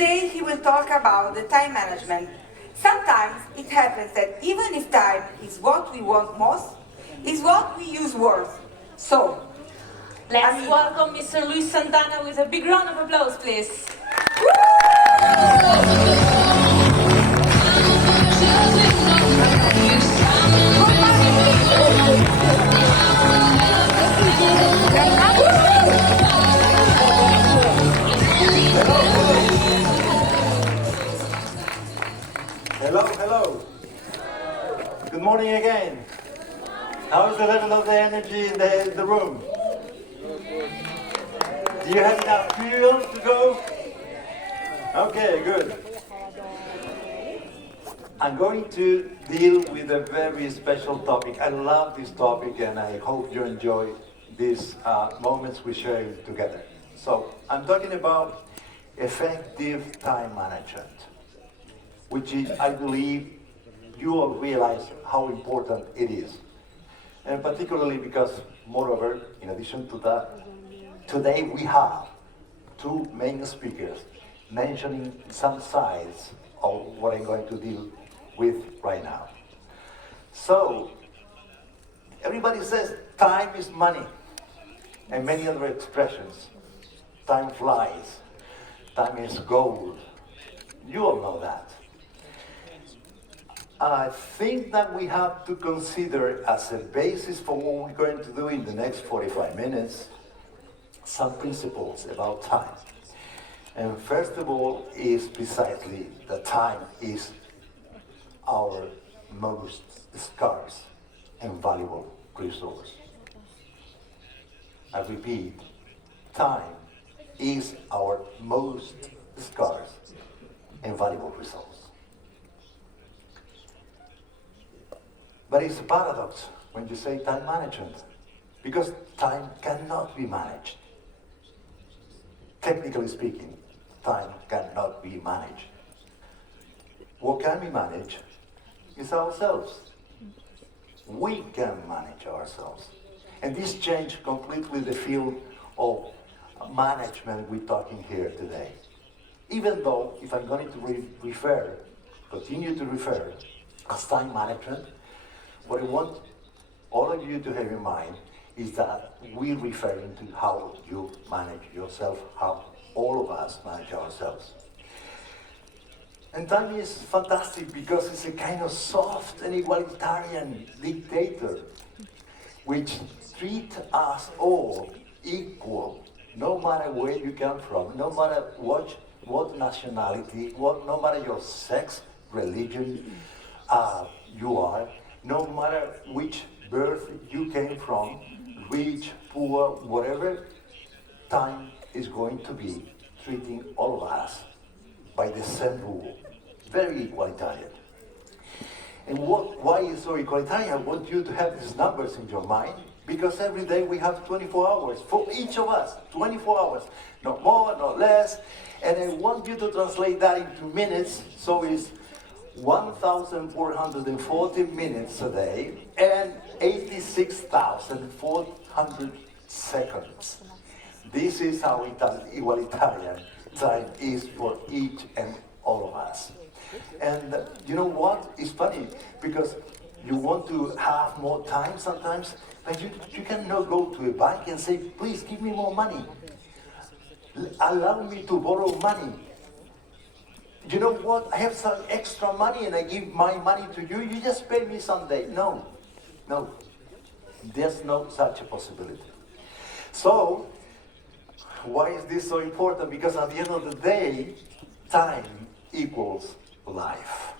Today he will talk about the time management. Sometimes it happens that even if time is what we want most, is what we use worse. So, let's welcome Mr. Luis Santana with a big round of applause, please. Hello, hello. Good morning again. How is the level of the energy in the room? Do you have enough fuel to go? Okay, good. I'm going to deal with a very special topic. I love this topic and I hope you enjoy these moments we share together. So, I'm talking about effective time management, which is, I believe, you all realize how important it is. And particularly because, moreover, in addition to that, today we have two main speakers mentioning some sides of what I'm going to deal with right now. So, everybody says time is money, and many other expressions. Time flies, time is gold. You all know that. I think that we have to consider as a basis for what we're going to do in the next 45 minutes some principles about time. And first of all is precisely that time is our most scarce and valuable resource. I repeat, time is our most scarce and valuable resource. But it's a paradox when you say time management, because time cannot be managed. Technically speaking, time cannot be managed. What can be managed is ourselves. We can manage ourselves. And this changed completely the field of management we're talking here today. Even though, if I'm going to continue to refer as time management, what I want all of you to have in mind is that we're referring to how you manage yourself, how all of us manage ourselves. And time is fantastic because it's a kind of soft and egalitarian dictator which treats us all equal, no matter where you come from, no matter what nationality, no matter your sex, religion you are, no matter which birth you came from, rich, poor, whatever, time is going to be treating all of us by the same rule. Very egalitarian. And why is so egalitarian? I want you to have these numbers in your mind, because every day we have 24 hours for each of us, 24 hours, no more, no less. And I want you to translate that into minutes, so it's 1,440 minutes a day and 86,400 seconds. This is how egalitarian time is for each and all of us. And you know what? It's funny, because you want to have more time sometimes, but you cannot go to a bank and say, please give me more money. Allow me to borrow money. You know what? I have some extra money and I give my money to you. You just pay me someday. No. There's no such a possibility. So, why is this so important? Because at the end of the day, time equals life.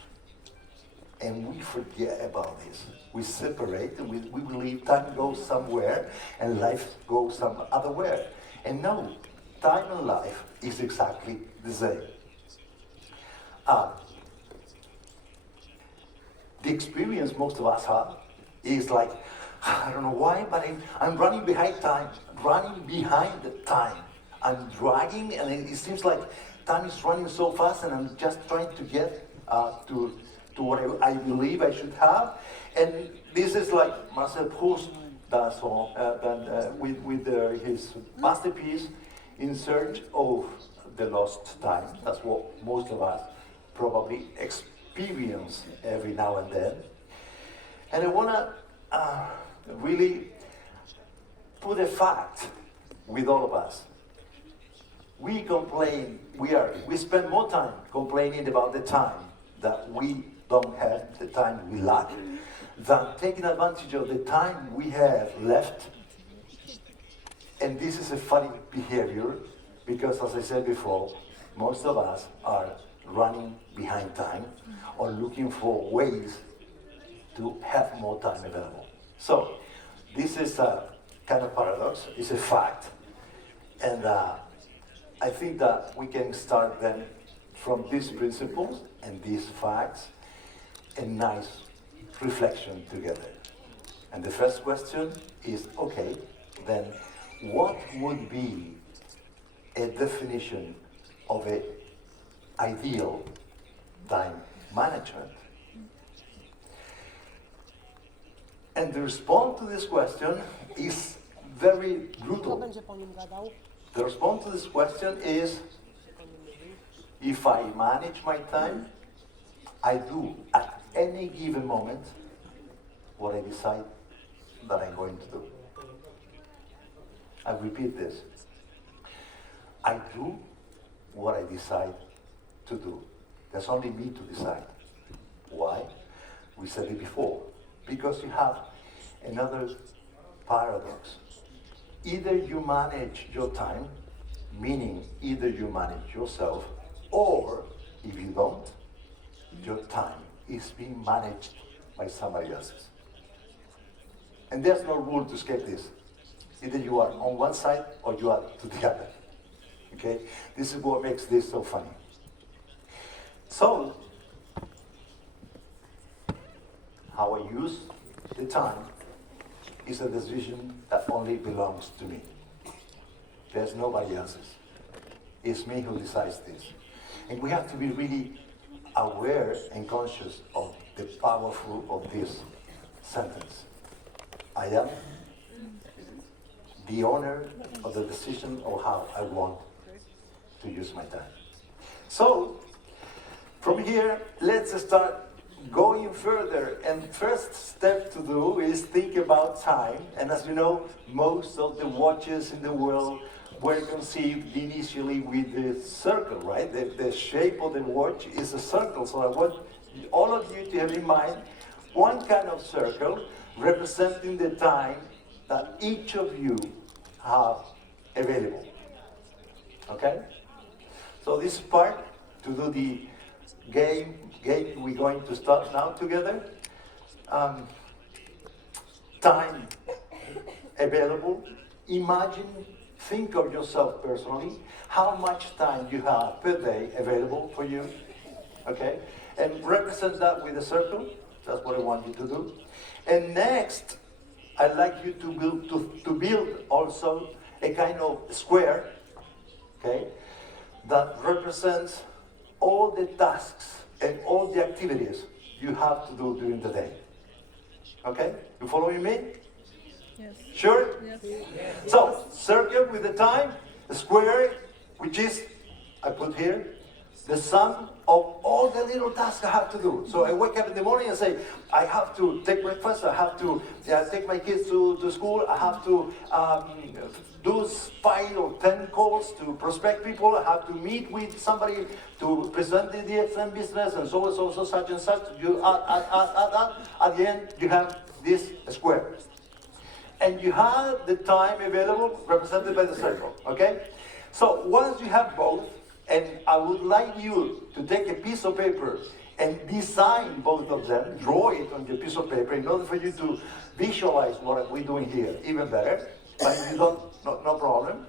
And we forget about this. We separate and we believe time goes somewhere and life goes some other where. And no, time and life is exactly the same. The experience most of us have is like, I don't know why, but I'm running behind time, running behind the time. I'm dragging, and it seems like time is running so fast, and I'm just trying to get to what I believe I should have. And this is like Marcel Proust does with his masterpiece, In Search of the lost time. That's what most of us probably experience every now and then. And I want to really put a fact with all of us. We complain, we spend more time complaining about the time that we don't have, the time we lack, than taking advantage of the time we have left. And this is a funny behavior because, as I said before, most of us are running behind time or looking for ways to have more time available. So, this is a kind of paradox, it's a fact. And I think that we can start then from these principles and these facts a nice reflection together. And the first question is, okay, then what would be a definition of an ideal time management? And the response to this question is very brutal. The response to this question is, if I manage my time, I do at any given moment what I decide that I'm going to do. I repeat this. I do what I decide to do. There's only me to decide. Why? We said it before. Because you have another paradox. Either you manage your time, meaning either you manage yourself, or if you don't, your time is being managed by somebody else's. And there's no rule to escape this. Either you are on one side or you are to the other. Okay? This is what makes this so funny. So, how I use the time is a decision that only belongs to me. There's nobody else's. It's me who decides this. And we have to be really aware and conscious of the powerful of this sentence. I am the owner of the decision of how I want to use my time. So, from here, let's start going further. And first step to do is think about time. And as you know, most of the watches in the world were conceived initially with the circle, right? The shape of the watch is a circle. So I want all of you to have in mind one kind of circle representing the time that each of you have available. Okay? So this part, to do the game we're going to start now together. Time available. Imagine, think of yourself personally, how much time you have per day available for you. Okay? And represent that with a circle. That's what I want you to do. And next, I'd like you to build also a kind of square, okay, that represents all the tasks and all the activities you have to do during the day. Okay? You following me? Yes. Sure? Yes. So, circle with the time, a square, which is, I put here, the sum of all the little tasks I have to do. So I wake up in the morning and say, I have to take breakfast, I have to take my kids to school, I have to do 5 or 10 calls to prospect people, I have to meet with somebody to present the DXM business, and so, such and such. You add. At the end, you have this square. And you have the time available represented by the circle, okay? So once you have both, and I would like you to take a piece of paper and design both of them, draw it on your piece of paper in order for you to visualize what we're doing here, even better. But if you don't, no problem.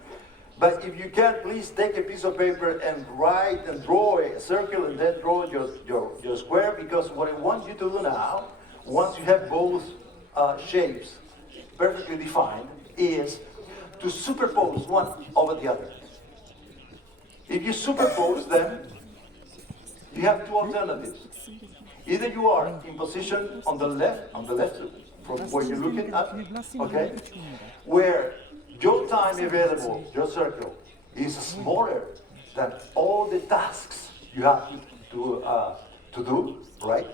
But if you can, please take a piece of paper and write and draw a circle and then draw your square, because what I want you to do now, once you have both shapes perfectly defined, is to superpose one over the other. If you superpose them, you have two alternatives. Either you are in position on the left from where you're looking at, okay, where your time available, your circle, is smaller than all the tasks you have to do, right?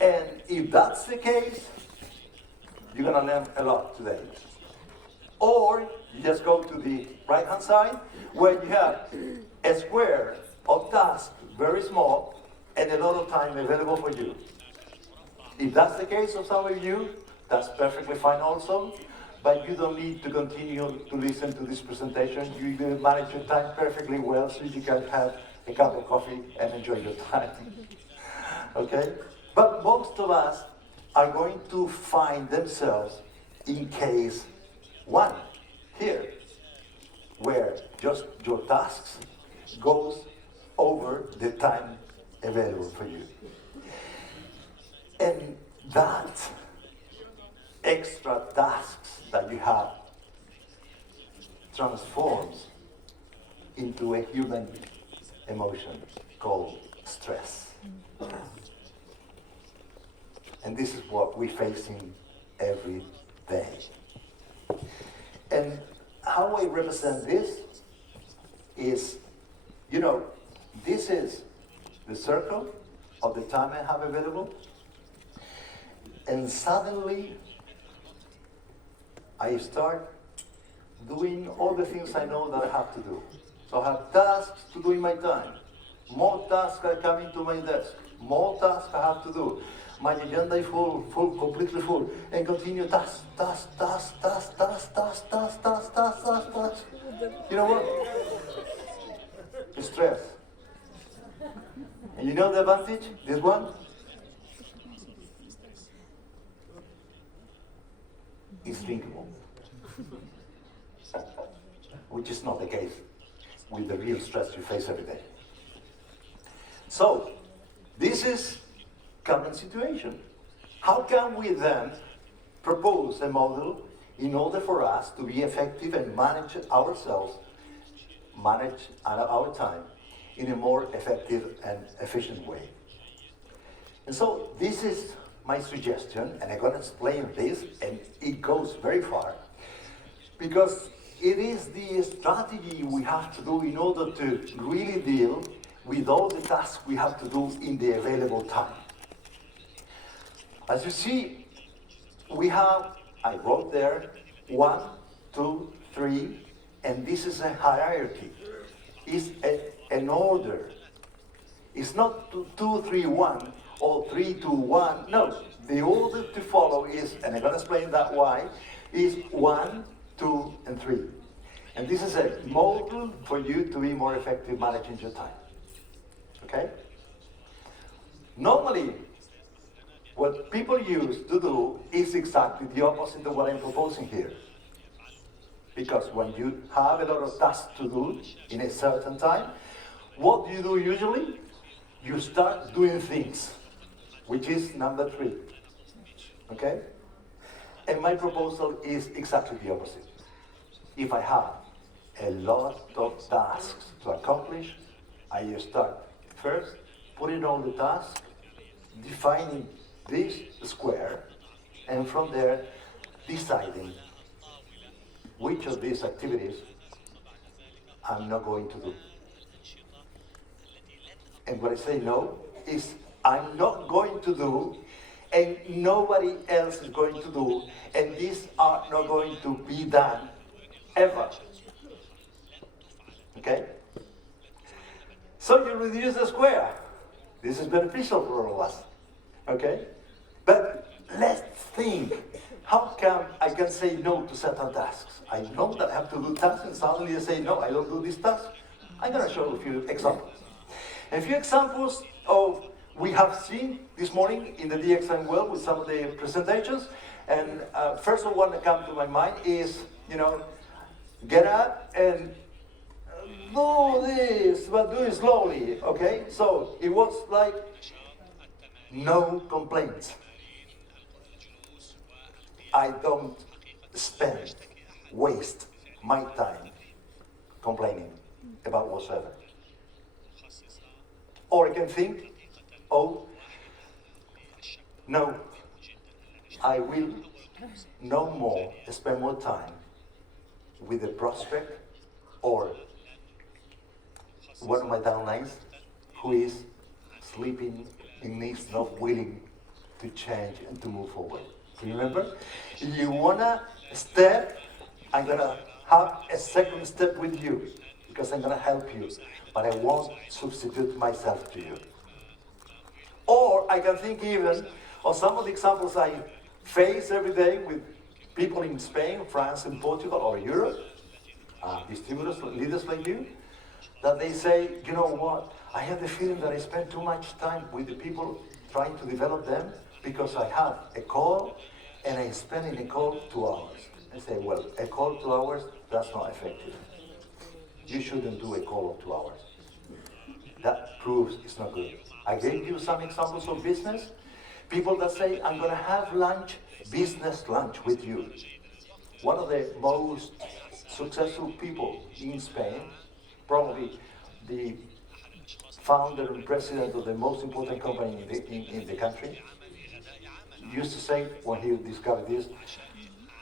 And if that's the case, you're going to learn a lot today. Or you just go to the right-hand side where you have a square of tasks, very small, and a lot of time available for you. If that's the case of some of you, that's perfectly fine also, but you don't need to continue to listen to this presentation. You will manage your time perfectly well so you can have a cup of coffee and enjoy your time. Okay? But most of us are going to find themselves in case one here, where just your tasks goes over the time available for you. And that extra tasks that you have transforms into a human emotion called stress. And this is what we're facing every day. And how I represent this is, this is the circle of the time I have available. And suddenly, I start doing all the things I know that I have to do. So I have tasks to do in my time. More tasks are coming to my desk. More tasks I have to do. My agenda is full, completely full. And continue task. You know what? Stress. And you know the advantage? This one? Is thinkable. Which is not the case with the real stress you face every day. So, this is current situation. How can we then propose a model in order for us to be effective and manage ourselves, manage our time in a more effective and efficient way? And so this is my suggestion, and I'm going to explain this, and it goes very far, because it is the strategy we have to do in order to really deal with all the tasks we have to do in the available time. As you see, we have, I wrote there, 1, 2, 3, and this is a hierarchy. It's an order. It's not 2, 3, 1, or 3, 2, 1. No, the order to follow is, and I'm going to explain that why, is 1, 2, and 3. And this is a model for you to be more effective managing your time. Okay? Normally, what people use to do is exactly the opposite of what I'm proposing here. Because when you have a lot of tasks to do in a certain time, what do you do usually? You start doing things, which is number 3. Okay? And my proposal is exactly the opposite. If I have a lot of tasks to accomplish, I start first putting all the tasks, defining this square, and from there deciding which of these activities I'm not going to do. And what I say no is I'm not going to do, and nobody else is going to do, and these are not going to be done ever. Okay? So you reduce the square. This is beneficial for all of us. Okay? But let's think, how come I can say no to certain tasks? I know that I have to do tasks, and suddenly I say, no, I don't do this task. I'm going to show you a few examples. A few examples of we have seen this morning in the DXM world with some of the presentations. And first one that comes to my mind is, get up and do this, but do it slowly, okay? So it was like no complaints. I don't waste my time complaining about whatsoever. Or I can think, oh, no, I will no more spend more time with the prospect or one of my downlines who is sleeping and is not willing to change and to move forward. Remember? If you wanna step, I'm gonna have a second step with you because I'm gonna help you, but I won't substitute myself to you. Or I can think even of some of the examples I face every day with people in Spain, France, and Portugal, or Europe, distributors, leaders like you, that they say, you know what, I have the feeling that I spend too much time with the people trying to develop them because I have a call and I spend in a call 2 hours. I say, well, a call 2 hours, that's not effective. You shouldn't do a call of 2 hours. That proves it's not good. I gave you some examples of business. People that say, I'm going to have lunch, business lunch with you. One of the most successful people in Spain, probably the founder and president of the most important company in the country, used to say when he discovered this,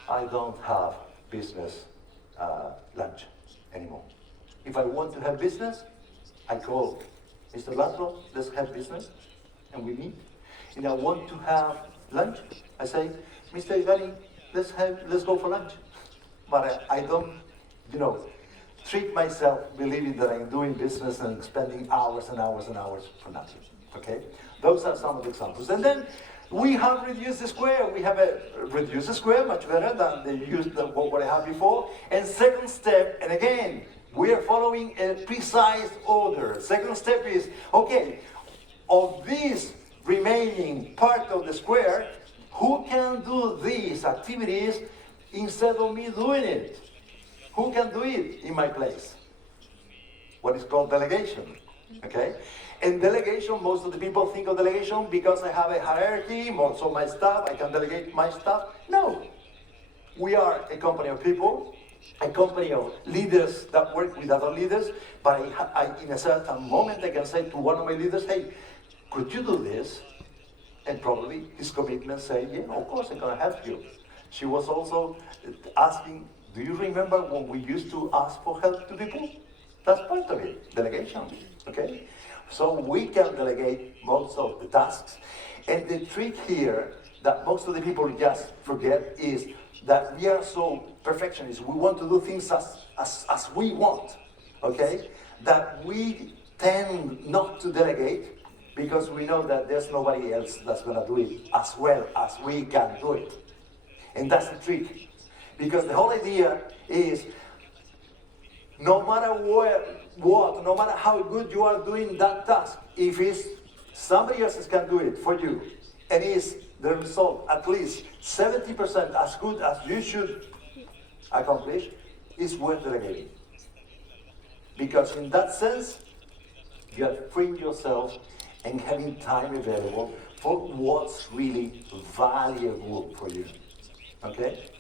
I don't have business lunch anymore. If I want to have business, I call Mr. Laszlo, let's have business, and we meet. And I want to have lunch, I say, Mr. Ivani, let's go for lunch. But I don't, treat myself believing that I'm doing business and spending hours and hours and hours for nothing. Okay? Those are some of the examples. And then we have reduced the square. We have reduced the square much better than what I had before. And second step, and again, we are following a precise order. Second step is, okay, of this remaining part of the square, who can do these activities instead of me doing it? Who can do it in my place? What is called delegation, okay? And delegation, most of the people think of delegation because I have a hierarchy, most of my staff, I can delegate my staff. No. We are a company of people, a company of leaders that work with other leaders, but in a certain moment I can say to one of my leaders, hey, could you do this? And probably his commitment saying, yeah, of course I'm going to help you. She was also asking, do you remember when we used to ask for help to people? That's part of it, delegation, okay? So we can delegate most of the tasks. And the trick here that most of the people just forget is that we are so perfectionists. We want to do things as we want, okay? That we tend not to delegate because we know that there's nobody else that's going to do it as well as we can do it. And that's the trick. Because the whole idea is no matter what, no matter how good you are doing that task, if it's somebody else can do it for you, and is the result at least 70% as good as you should accomplish, it's worth delegating. Because in that sense, you are freeing yourself and having time available for what's really valuable for you. Okay?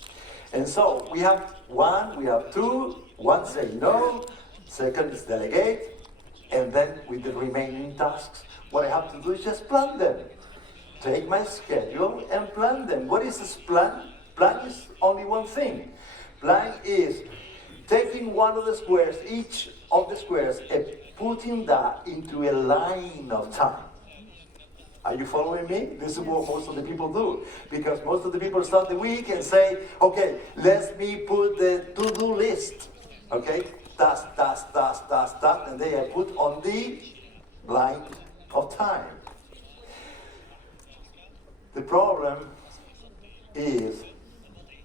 And so we have one, we have two, one say no, second is delegate, and then with the remaining tasks, what I have to do is just plan them. Take my schedule and plan them. What is this plan? Plan is only one thing. Plan is taking one of the squares, each of the squares, and putting that into a line of time. Are you following me? This is what most of the people do. Because most of the people start the week and say, okay, let me put the to-do list. Okay? Task, and they are put on the line of time. The problem is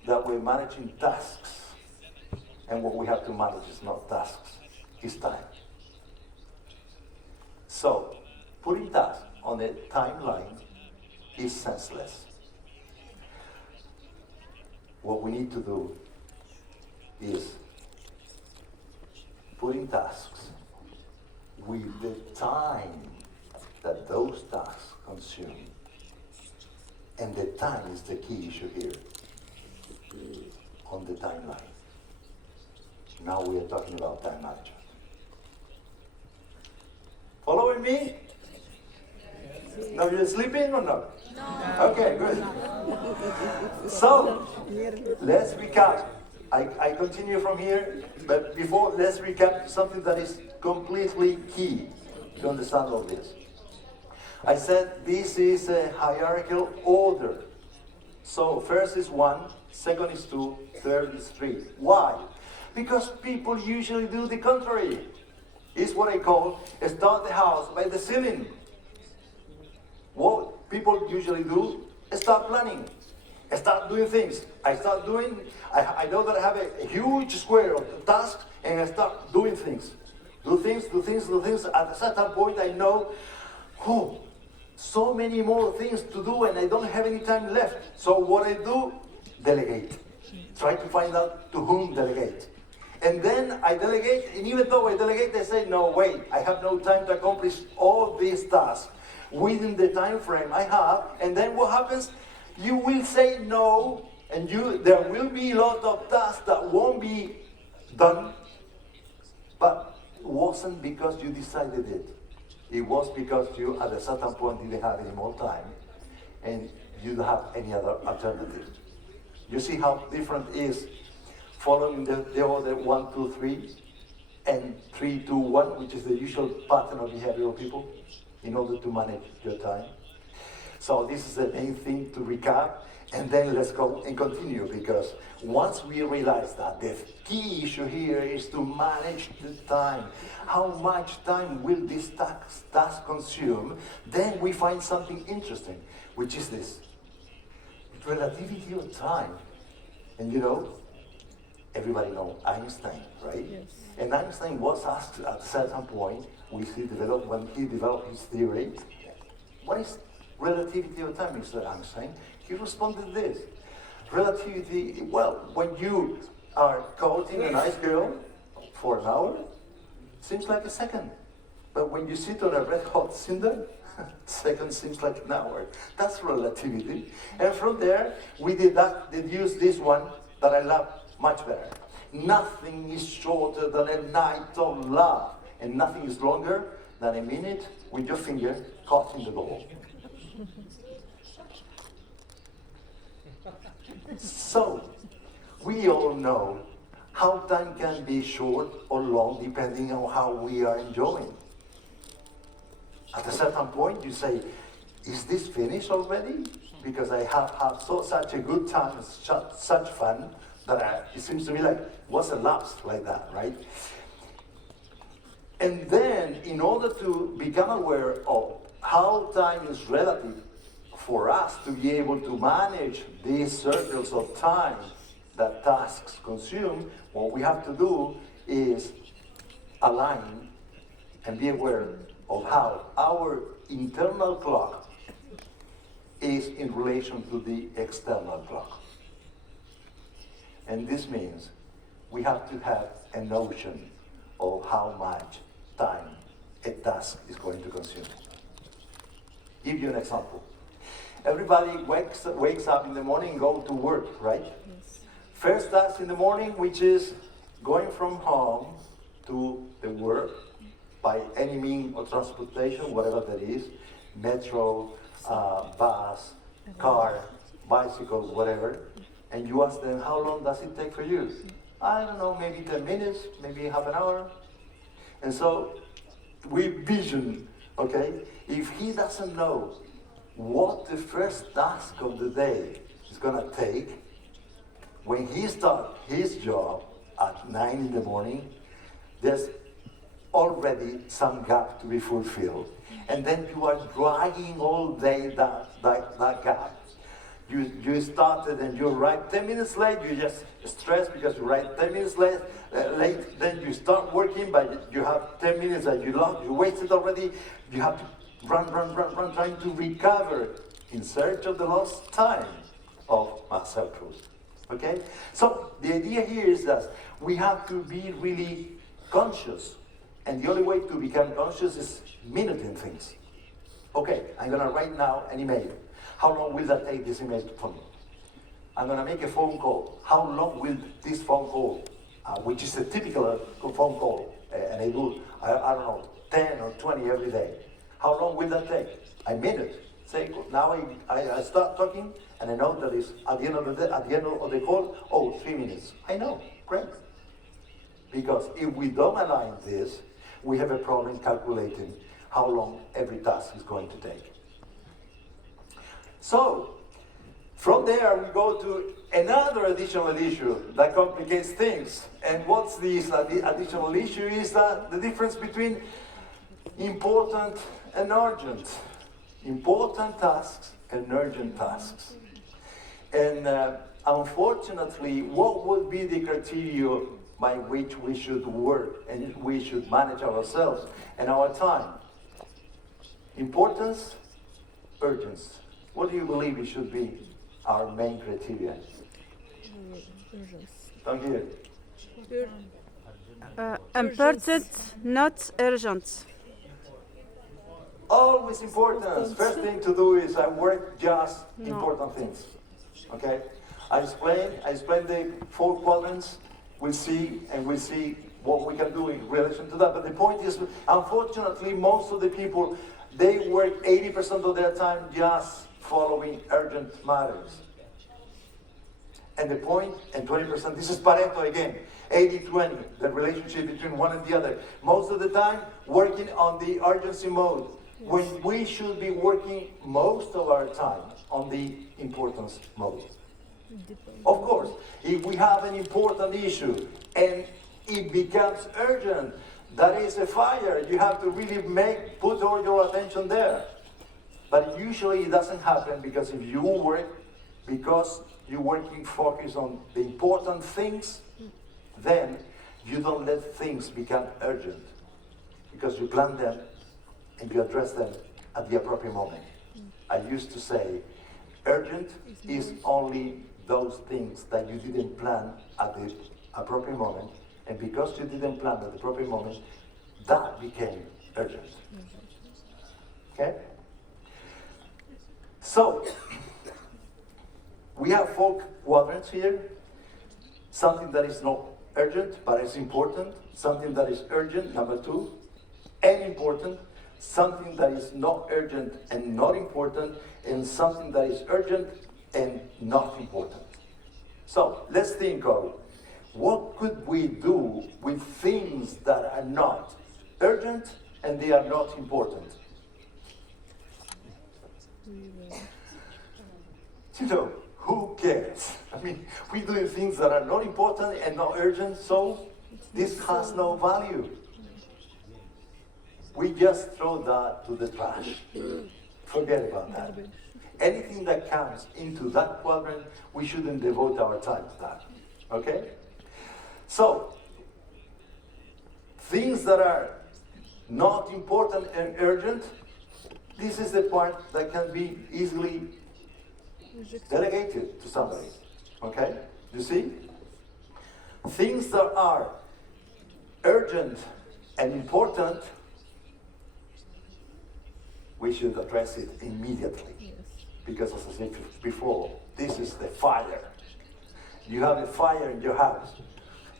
that we're managing tasks. And what we have to manage is not tasks, it's time. So, putting tasks on a timeline is senseless. What we need to do is putting tasks with the time that those tasks consume. And the time is the key issue here, on the timeline. Now we are talking about time management. Following me? Now you're sleeping or not? No. Okay, good. So, let's recap. I continue from here, but before, let's recap something that is completely key to understand all this. I said this is a hierarchical order. So first is 1, second is 2, third is 3. Why? Because people usually do the contrary. It's what I call start the house by the ceiling. What people usually do is start planning. Start doing things. I know that I have a huge square of tasks and I start doing things. Do things. At a certain point I know, oh, so many more things to do and I don't have any time left. So what I do, delegate. Try to find out to whom delegate. And then I delegate, and even though I delegate, I say, no, wait, I have no time to accomplish all these tasks within the time frame I have. And then what happens? You will say no, and there will be a lot of tasks that won't be done, but it wasn't because you decided it. It was because you, at a certain point, didn't have any more time, and you don't have any other alternative. You see how different it is following the order 1, 2, 3, and 3, 2, 1, which is the usual pattern of behavior of people in order to manage your time. So this is the main thing to recap, and then let's go and continue, because once we realize that the key issue here is to manage the time, how much time will this task consume, then we find something interesting, which is this relativity of time. And you know, everybody knows Einstein, right? Yes. And Einstein was asked at a certain point, when he developed his theory, what is relativity of time, Mr. Einstein? He responded this. Relativity, well, when you are courting a nice girl for an hour, seems like a second. But when you sit on a red hot cinder, second seems like an hour. That's relativity. And from there, we deduce this one that I love much better. Nothing is shorter than a night of love, and nothing is longer than a minute with your finger caught in the door. So, we all know how time can be short or long depending on how we are enjoying. At a certain point, you say, is this finished already? Because I have had such a good time, such fun, that it seems to me like, what's a lapse like that, right? And then, in order to become aware of how time is relative for us to be able to manage these circles of time that tasks consume, what we have to do is align and be aware of how our internal clock is in relation to the external clock. And this means we have to have a notion of how much time a task is going to consume. Give you an example. Everybody wakes up in the morning and go to work, right? Yes. First task in the morning, which is going from home to the work by any means of transportation, whatever that is, metro, bus, car, bicycle, whatever, and you ask them, how long does it take for you? I don't know, maybe 10 minutes, maybe half an hour. And so we vision, okay, if he doesn't know what the first task of the day is going to take, when he starts his job at 9 in the morning, there's already some gap to be fulfilled. And then you are dragging all day that gap. You started and you arrived 10 minutes late, you just stress because you arrived 10 minutes late, then you start working, but you have 10 minutes that you wasted already. You have to run, trying to recover in search of the lost time of Marcel Proust. Okay? So the idea here is that we have to be really conscious. And the only way to become conscious is minuting things. Okay, I'm going to write now an email. How long will that take, this email for me? I'm going to make a phone call. How long will this phone call, which is a typical phone call, and I do, I don't know, 10 or 20 every day. How long will that take? A minute. Say, now I start talking, and I know that it's at the end of the call, 3 minutes. I know, great. Because if we don't align this, we have a problem calculating how long every task is going to take. So, from there we go to another additional issue that complicates things. And what's this additional issue is that the difference between important and urgent. Important tasks and urgent tasks. And unfortunately, what would be the criteria by which we should work and we should manage ourselves and our time? Importance, urgency. What do you believe it should be our main criteria? Don't hear. Important, not urgent. Always important. First thing to do is I work just important things. Okay? I explain the 4 quadrants. We'll see what we can do in relation to that. But the point is, unfortunately, most of the people, they work 80% of their time just following urgent matters. And the point, and 20%, this is Pareto again, 80-20, the relationship between one and the other. Most of the time, working on the urgency mode, when we should be working most of our time on the importance mode. Of course, if we have an important issue and it becomes urgent, that is a fire. You have to really put all your attention there. But usually it doesn't happen because if you work, because you're working focused on the important things, then you don't let things become urgent because you plan them and you address them at the appropriate moment. I used to say, urgent is only those things that you didn't plan at the appropriate moment, and because you didn't plan at the appropriate moment, that became urgent. Okay? So, we have 4 quadrants here. Something that is not urgent, but is important. Something that is urgent, number 2, and important. Something that is not urgent and not important, and something that is urgent and not important. So, let's think of what could we do with things that are not urgent and they are not important. You know, who cares? I mean, we're doing things that are not important and not urgent, so this has no value. We just throw that to the trash. Forget about that. Anything that comes into that quadrant, we shouldn't devote our time to that. Okay? So, things that are not important and urgent, this is the part that can be easily delegated to somebody. Okay? You see? Things that are urgent and important, we should address it immediately. Yes. Because as I said before, this is the fire. You have a fire in your house.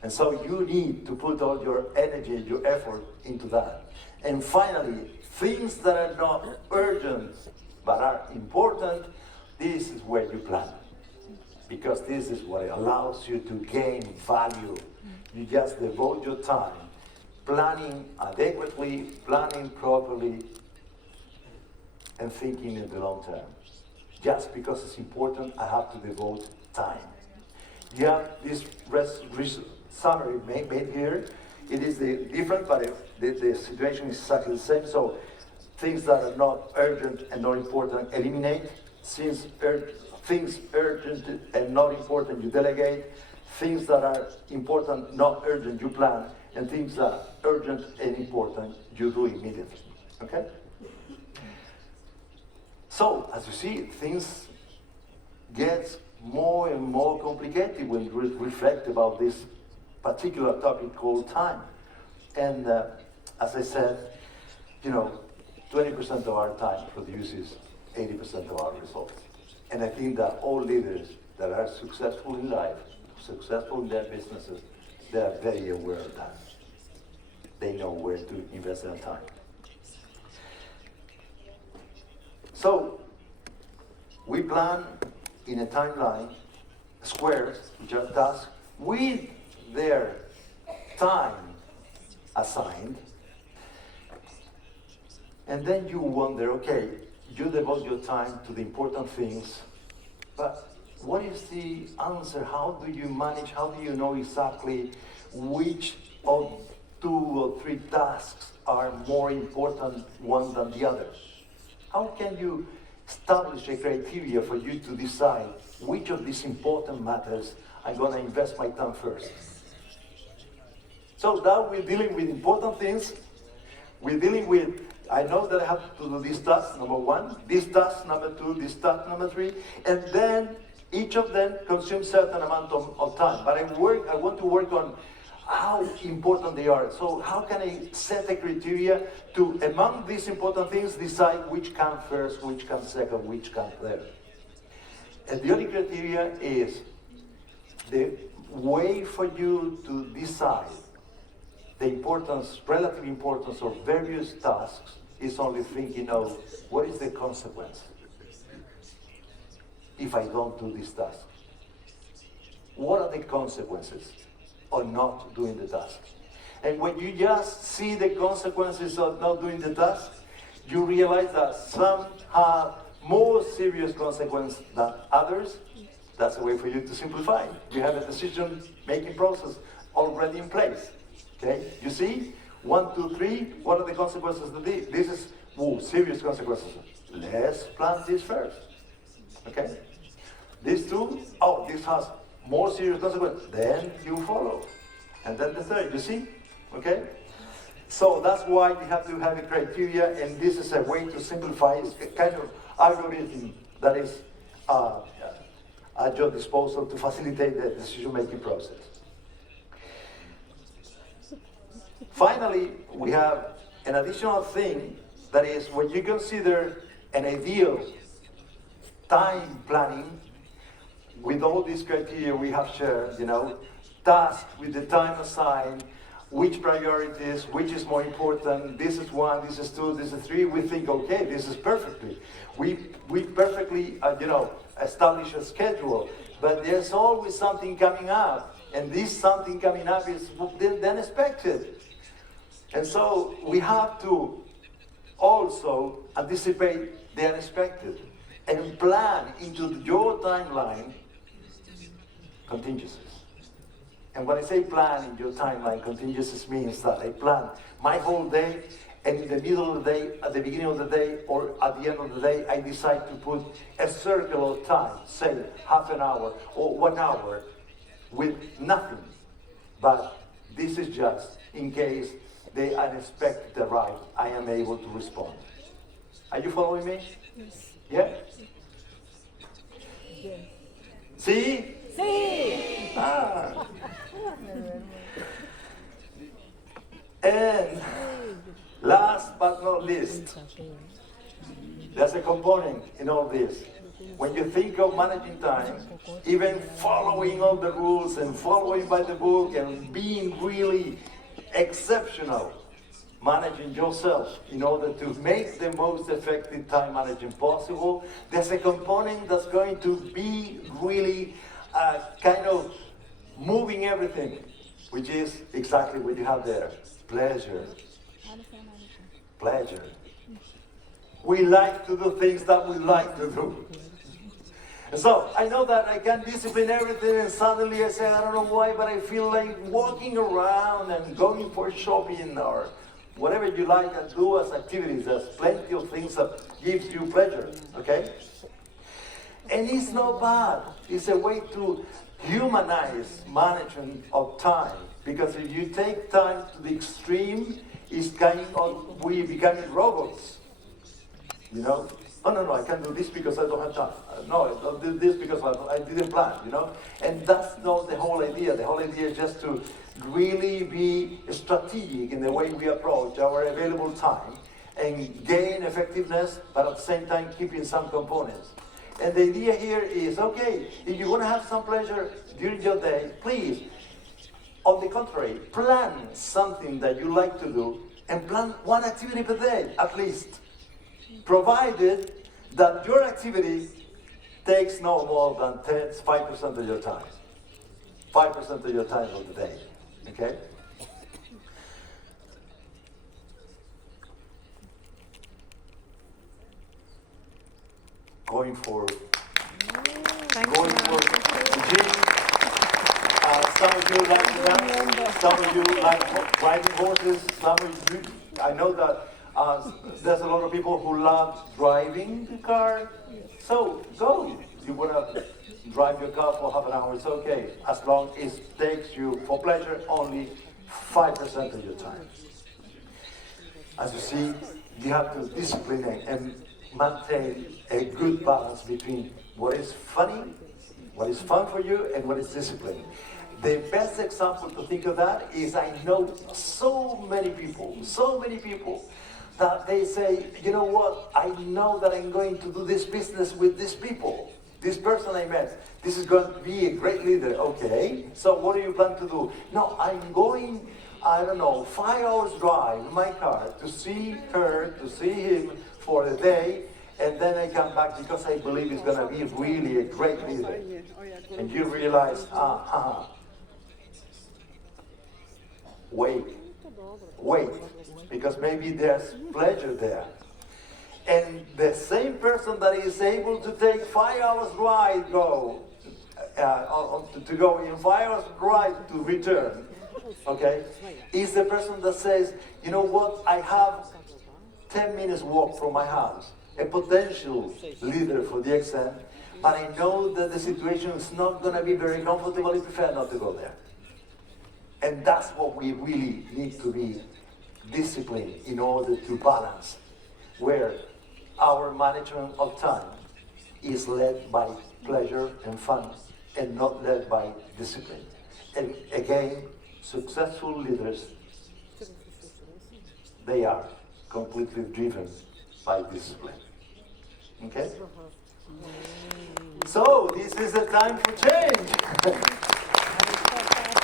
And so you need to put all your energy and your effort into that. And finally, things that are not urgent but are important, this is where you plan. Because this is what allows you to gain value. You just devote your time planning adequately, planning properly, and thinking in the long term. Just because it's important, I have to devote time. You have this summary made here. It is different, but the situation is exactly the same. So things that are not urgent and not important, eliminate. Things urgent and not important, you delegate. Things that are important, not urgent, you plan. And things that are urgent and important, you do immediately. Okay? So, as you see, things get more and more complicated when you reflect about this particular topic called time. And as I said, 20% of our time produces 80% of our results. And I think that all leaders that are successful in life, successful in their businesses, they are very aware of that. They know where to invest their time. So, we plan in a timeline, squares, which are tasks, with their time assigned. And then you wonder, okay, you devote your time to the important things, but what is the answer? How do you manage? How do you know exactly which of 2 or 3 tasks are more important one than the other? How can you establish a criteria for you to decide which of these important matters I'm going to invest my time first? So now we're dealing with important things. We're dealing with, I know that I have to do this task, number 1, this task, number 2, this task, number 3, and then each of them consumes certain amount of time. But I want to work on how important they are. So how can I set a criteria to, among these important things, decide which comes first, which comes second, which comes third? And the only criteria is the way for you to decide the importance, relative importance of various tasks is only thinking of what is the consequence if I don't do this task. What are the consequences of not doing the task? And when you just see the consequences of not doing the task, you realize that some have more serious consequences than others. That's a way for you to simplify. You have a decision-making process already in place. Okay? You see? 1, 2, 3. What are the consequences of this? This is serious consequences. Let's plan this first. Okay? These 2. Oh, this has more serious consequences. Then you follow. And then the third. You see? Okay? So that's why you have to have a criteria, and this is a way to simplify. It's a kind of algorithm that is at your disposal to facilitate the decision-making process. Finally, we have an additional thing, that is when you consider an ideal time planning with all these criteria we have shared, tasks with the time assigned, which priorities, which is more important, this is 1, this is 2, this is 3, we think, okay, this is perfectly. We perfectly, establish a schedule, but there's always something coming up, and this something coming up is the unexpected. And so we have to also anticipate the unexpected and plan into your timeline contingencies. And when I say plan in your timeline, contingencies means that I plan my whole day, and in the middle of the day, at the beginning of the day, or at the end of the day, I decide to put a circle of time, say half an hour or 1 hour, with nothing. But this is just in case the unexpected arrive, I am able to respond. Are you following me? Yes. Yeah? Yes. See? Sí. Ah. And last but not least, there's a component in all this. When you think of managing time, even following all the rules and following by the book and being really exceptional, managing yourself in order to make the most effective time management possible, there's a component that's going to be really kind of moving everything, which is exactly what you have there. Pleasure. Pleasure. We like to do things that we like to do. So I know that I can discipline everything, and suddenly I say, I don't know why, but I feel like walking around and going for shopping or whatever you like and do as activities. There's plenty of things that gives you pleasure, okay? And it's not bad. It's a way to humanize management of time. Because if you take time to the extreme, it's kind of, we becoming robots. No, I can't do this because I don't have time. No, I don't do this because I didn't plan, And that's not the whole idea. The whole idea is just to really be strategic in the way we approach our available time and gain effectiveness, but at the same time keeping some components. And the idea here is, okay, if you want to have some pleasure during your day, please, on the contrary, plan something that you like to do and plan 1 activity per day, at least. Provided that your activity takes no more than 5% of your time. 5% of your time of the day, okay? going for Thank going you. for the gym. Some of you like to dance, some of you like riding horses, some of you, I know that there's a lot of people who love driving the car. So go. If you want to drive your car for half an hour, it's okay. As long as it takes you, for pleasure, only 5% of your time. As you see, you have to discipline and maintain a good balance between what is funny, what is fun for you, and what is discipline. The best example to think of that is I know so many people that they say, you know what, I know that I'm going to do this business with these people. This person I met, this is going to be a great leader. Okay, so what do you plan to do? No, I'm going, I don't know, 5 hours drive in my car to see her, to see him for a day, and then I come back because I believe he's going to be really a great leader. And you realize, wait, because maybe there's pleasure there. And the same person that is able to take 5 hours ride to go in 5 hours ride to return, okay, is the person that says, you know what, I have 10 minutes walk from my house, a potential leader for the exam, but I know that the situation is not going to be very comfortable. I prefer not to go there. And that's what we really need to be disciplined in order to balance, where our management of time is led by pleasure and fun and not led by discipline. And again, successful leaders, they are completely driven by discipline. Okay? So, this is the time for change.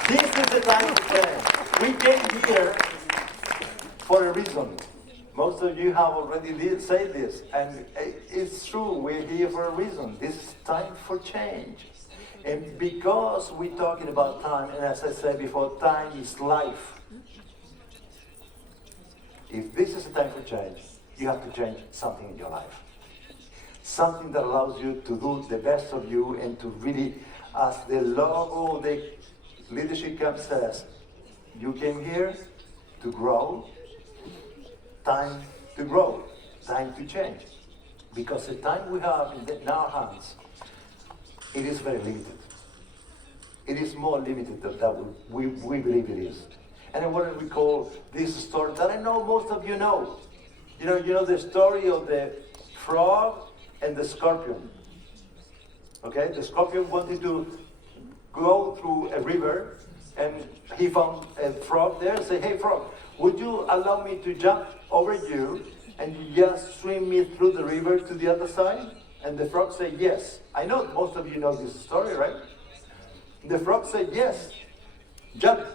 This is the time for change. We came here for a reason. Most of you have already said this, and it's true, we're here for a reason. This is time for change. And because we're talking about time, and as I said before, time is life. If this is a time for change, you have to change something in your life. Something that allows you to do the best of you and to really, as the logo of the leadership camp says, you came here to grow. Time to grow, time to change. Because the time we have in our hands, it is very limited. It is more limited than we believe it is. And I want to recall this story that I know most of you know. You know the story of the frog and the scorpion. Okay, the scorpion wanted to go through a river, and he found a frog there and said, hey frog, would you allow me to jump over you and you just swim me through the river to the other side? And the frog said yes. I know most of you know this story, right? The frog said yes, jump.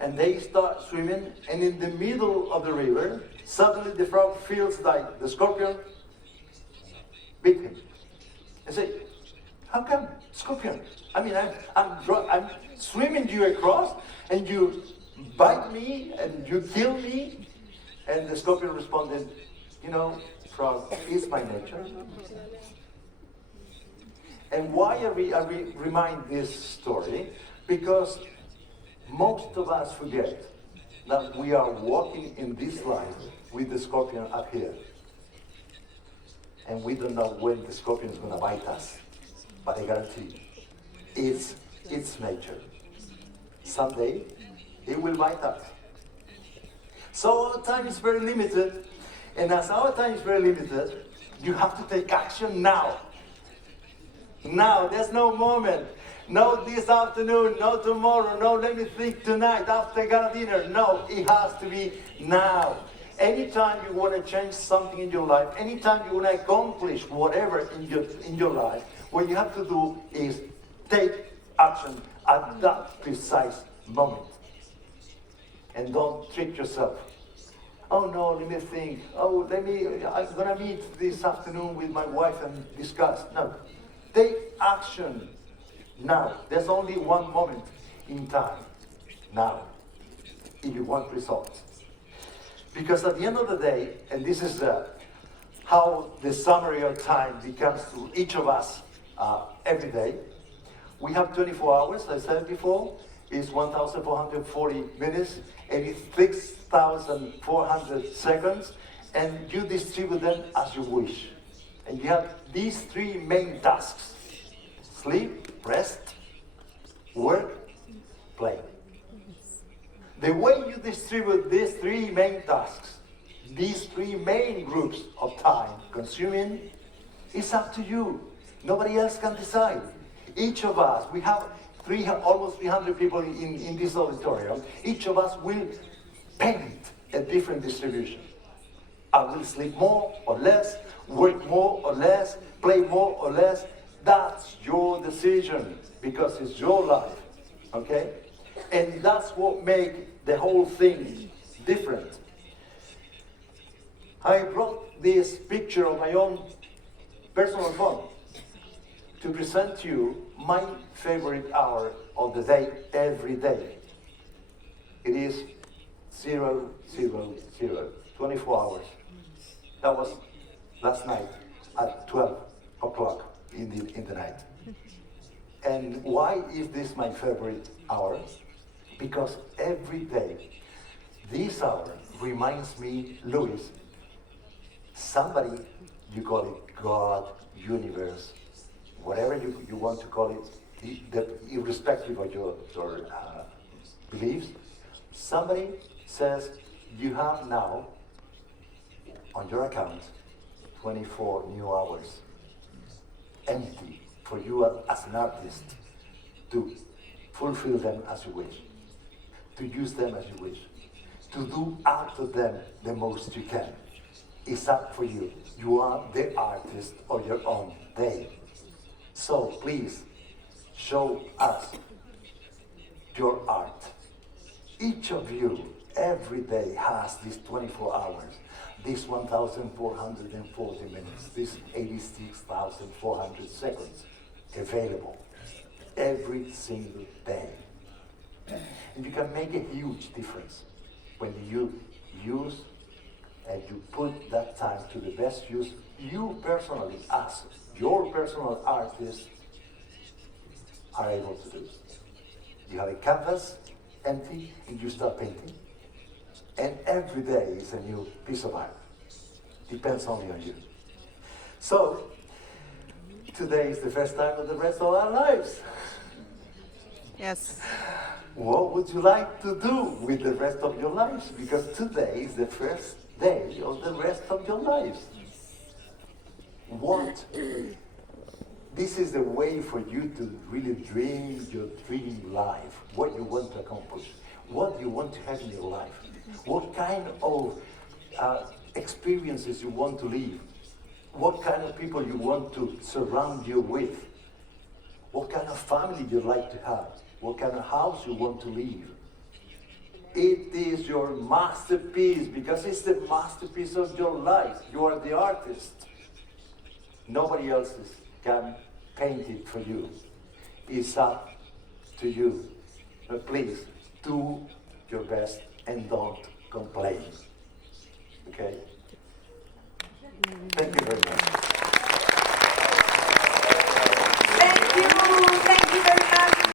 And they start swimming, and in the middle of the river, suddenly the frog feels like the scorpion bit him. And say, how come, scorpion? I mean, I'm swimming you across, and you bite me, and you kill me. And the scorpion responded, you know, frog, it's my nature. And why I remind this story? Because most of us forget that we are walking in this life with the scorpion up here. And we don't know when the scorpion is going to bite us. But I guarantee you, it's its nature. Someday, it will bite us. So our time is very limited. And as our time is very limited, you have to take action now. Now, there's no moment. No this afternoon, no tomorrow, no let me think tonight after I got dinner. No, it has to be now. Anytime you want to change something in your life, anytime you want to accomplish whatever in your life, what you have to do is take action at that precise moment. And don't trick yourself. Oh no, let me think. I'm going to meet this afternoon with my wife and discuss. No, take action now. There's only one moment in time. Now, if you want results. Because at the end of the day, and this is how the summary of time becomes to each of us every day. We have 24 hours, as I said before. It's 1,440 minutes, 86,400 seconds, and you distribute them as you wish. And you have these three main tasks: sleep, rest, work, play. The way you distribute these three main tasks, these three main groups of time consuming, is up to you. Nobody else can decide. Each of us, we have almost 300 people in this auditorium. Each of us will paint a different distribution. I will sleep more or less, work more or less, play more or less. That's your decision, because it's your life, okay? And that's what makes the whole thing different. I brought this picture on my own personal phone to present to you my favorite hour of the day every day. It is 000, 24 hours. That was last night at 12 o'clock in the night. And why is this my favorite hour? Because every day, this hour reminds me, Louis, somebody, you call it God, universe, whatever you want to call it, irrespective of your beliefs, somebody says you have now on your account 24 new hours empty for you as an artist to fulfill them as you wish, to use them as you wish, to do out of them the most you can. It's up for you. You are the artist of your own day. So please, show us your art. Each of you, every day, has these 24 hours, these 1,440 minutes, these 86,400 seconds available every single day. And you can make a huge difference when you use and you put that time to the best use. You personally, as your personal artist, are able to do. You have a canvas empty and you start painting. And every day is a new piece of art. Depends only on you. So, today is the first time of the rest of our lives. Yes. What would you like to do with the rest of your lives? Because today is the first day of the rest of your lives. What? This is the way for you to really dream your dream life, what you want to accomplish, what you want to have in your life, what kind of experiences you want to live, what kind of people you want to surround you with, what kind of family you like to have, what kind of house you want to live. It is your masterpiece, because it's the masterpiece of your life. You are the artist. Nobody else can paint it for you. It's up to you. But please, do your best and don't complain. Okay? Thank you very much.